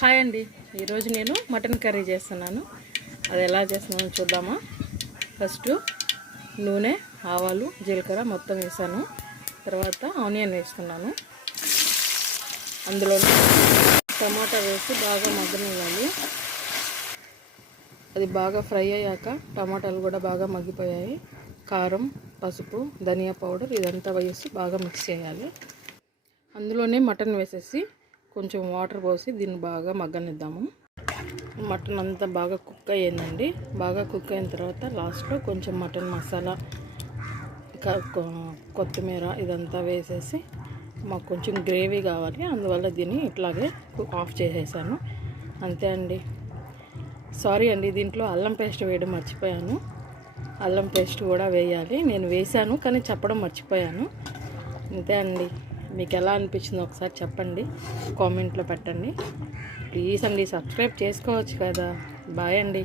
Hi అండి, ఈరోజు నేను మటన్ కర్రీ చేస్తున్నాను. అది ఎలా చేస్తున్నానో చూద్దామా. ఫస్ట్ నూనె, ఆవాలు, జీలకర్ర మొత్తం వేసాను. తర్వాత ఆనియన్ వేస్తున్నాను. అందులో టమాటా వేసి బాగా మగ్గనివ్వాలి. అది బాగా ఫ్రై అయ్యాక టమాటాలు కూడా బాగా మగ్గిపోయాయి. కారం, పసుపు, ధనియా పౌడర్ ఇదంతా వేసి బాగా మిక్స్ చేయాలి. అందులోనే మటన్ వేసేసి కొంచెం వాటర్ పోసి దీన్ని బాగా మగ్గనిద్దాము. మటన్ అంతా బాగా కుక్ అయ్యిందండి. బాగా కుక్ అయిన తర్వాత లాస్ట్లో కొంచెం మటన్ మసాలా, కొత్తిమీర ఇదంతా వేసేసి మాకు కొంచెం గ్రేవీ కావాలి, అందువల్ల దీన్ని ఇట్లాగే ఆఫ్ చేసేసాను. అంతే అండి. సారీ అండి, దీంట్లో అల్లం పేస్ట్ వేయడం మర్చిపోయాను. అల్లం పేస్ట్ కూడా వేయాలి. నేను వేసాను కానీ చెప్పడం మర్చిపోయాను. అంతే అండి. మీకు ఎలా అనిపించిందో ఒకసారి చెప్పండి, కామెంట్లో పెట్టండి. ప్లీజ్ అండి, సబ్స్క్రైబ్ చేసుకోవచ్చు కదా. బాయ్ అండి.